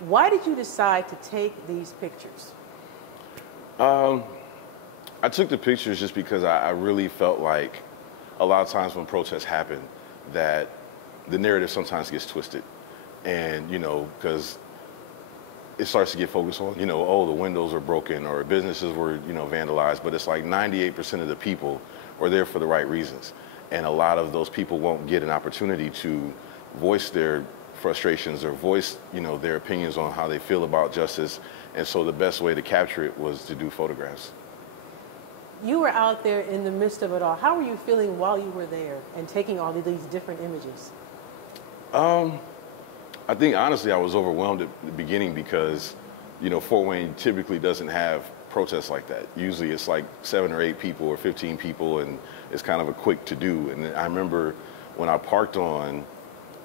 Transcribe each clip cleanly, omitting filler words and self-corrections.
Why did you decide to take these pictures? I took the pictures just because I really felt like a lot of times when protests happen that the narrative sometimes gets twisted. And, because it starts to get focused on, oh, the windows are broken or businesses were, vandalized. But it's like 98% of the people are there for the right reasons. And a lot of those people won't get an opportunity to voice their frustrations or voice, their opinions on how they feel about justice. And so the best way to capture it was to do photographs. You were out there in the midst of it all. How were you feeling while you were there and taking all of these different images? I think honestly I was overwhelmed at the beginning because, Fort Wayne typically doesn't have protests like that. Usually it's like 7 or 8 people or 15 people and it's kind of a quick to do. And I remember when I parked on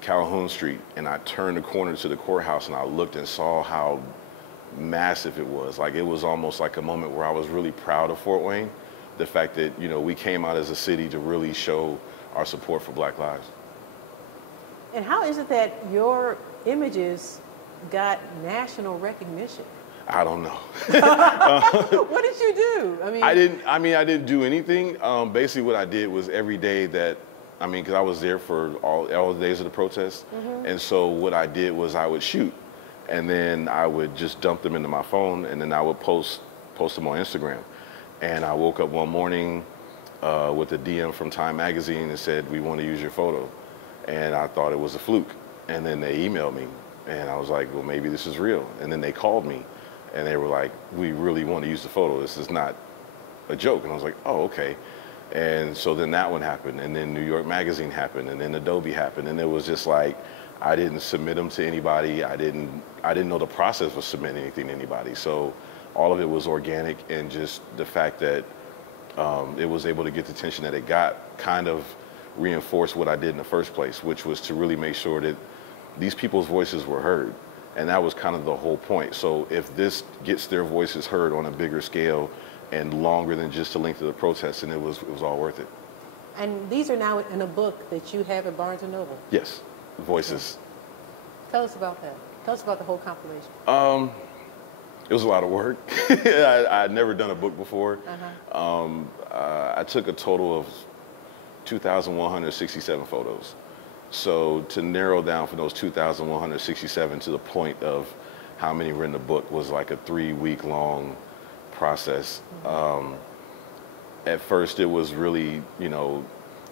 Calhoun Street and I turned the corner to the courthouse and I looked and saw how massive it was. Like it was almost like a moment where I was really proud of Fort Wayne. The fact that, we came out as a city to really show our support for Black lives. And how is it that your images got national recognition? I don't know. What did you do? I didn't do anything. Basically what I did was every day that, because I was there for all the days of the protest. Mm-hmm. And so what I did was I would shoot and then I would just dump them into my phone and then I would post them on Instagram. And I woke up one morning with a DM from Time Magazine that said, we want to use your photo. And I thought it was a fluke. And then they emailed me and I was like, well, maybe this is real. And then they called me and they were like, we really want to use the photo. This is not a joke. And I was like, oh, okay. And so then that one happened. And then New York Magazine happened. And then Adobe happened. And it was just like, I didn't submit them to anybody. I didn't know the process of submitting anything to anybody. So all of it was organic, and just the fact that it was able to get the attention that it got kind of reinforced what I did in the first place, which was to really make sure that these people's voices were heard. And that was kind of the whole point. So if this gets their voices heard on a bigger scale and longer than just the length of the protest, then it was all worth it. And these are now in a book that you have at Barnes & Noble? Yes, Voices. Tell us about that. Tell us about the whole compilation. It was a lot of work. I'd never done a book before. Uh-huh. I took a total of 2,167 photos. So to narrow down from those 2,167 to the point of how many were in the book was like a 3-week-long process. Mm-hmm. At first, it was really,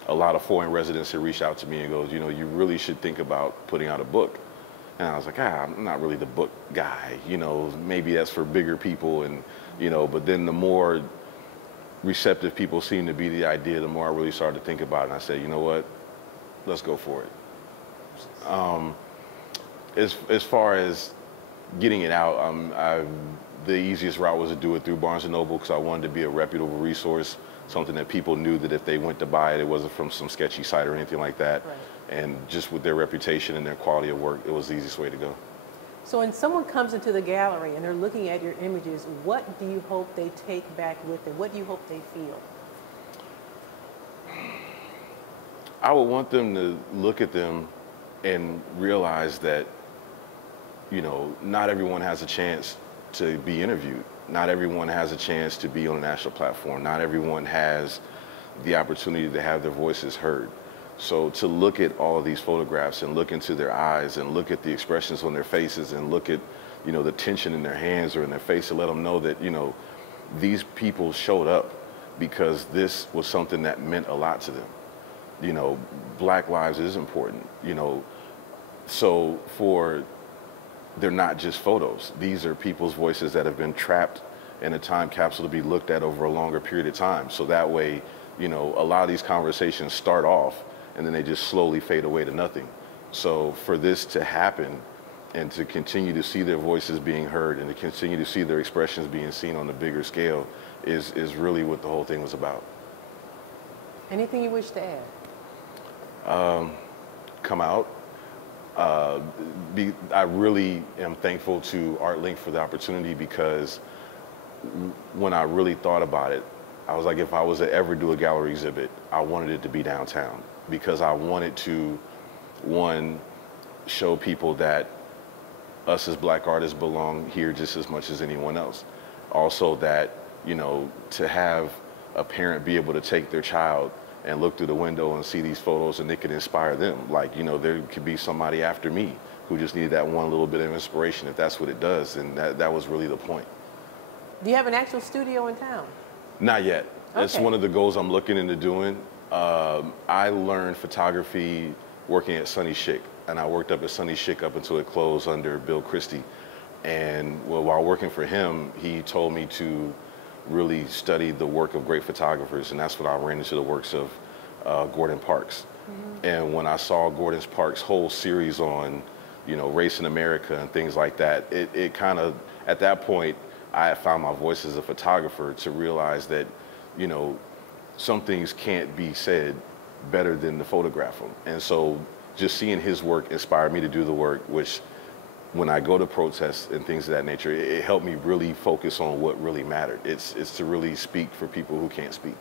a lot of foreign residents had reached out to me and goes, you really should think about putting out a book. And I was like, I'm not really the book guy, maybe that's for bigger people. And, but then the more receptive people seemed to be to the idea, the more I really started to think about it. And I said, you know what, let's go for it. As far as getting it out, the easiest route was to do it through Barnes & Noble because I wanted to be a reputable resource, something that people knew that if they went to buy it, it wasn't from some sketchy site or anything like that. Right. And just with their reputation and their quality of work, it was the easiest way to go. So when someone comes into the gallery and they're looking at your images, what do you hope they take back with them? What do you hope they feel? I would want them to look at them and realize that, not everyone has a chance to be interviewed. Not everyone has a chance to be on a national platform. Not everyone has the opportunity to have their voices heard. So to look at all of these photographs and look into their eyes and look at the expressions on their faces and look at, the tension in their hands or in their face to let them know that, these people showed up because this was something that meant a lot to them. Black lives is important, so they're not just photos. These are people's voices that have been trapped in a time capsule to be looked at over a longer period of time. So that way, a lot of these conversations start off and then they just slowly fade away to nothing. So for this to happen and to continue to see their voices being heard and to continue to see their expressions being seen on a bigger scale is really what the whole thing was about. Anything you wish to add? Come out. I really am thankful to Artlink for the opportunity because when I really thought about it, I was like, if I was to ever do a gallery exhibit, I wanted it to be downtown because I wanted to, one, show people that us as black artists belong here just as much as anyone else. Also that, you know, to have a parent be able to take their child and look through the window and see these photos and it could inspire them. Like, you know, there could be somebody after me who just needed that one little bit of inspiration. If that's what it does, and that was really the point. Do you have an actual studio in town? Not yet. That's Okay. one of the goals I'm looking into doing. I learned photography working at Sonny Chic, and I worked up at Sonny Chic up until it closed under Bill Christie. And well, while working for him, he told me to really study the work of great photographers, and that's when I ran into the works of Gordon Parks. And when I saw Gordon Parks' whole series on, you know, race in America and things like that, it kind of, at that point, I had found my voice as a photographer to realize that, you know, some things can't be said better than to photograph them. And so just seeing his work inspired me to do the work, which when I go to protests and things of that nature, it helped me really focus on what really mattered. It's to really speak for people who can't speak.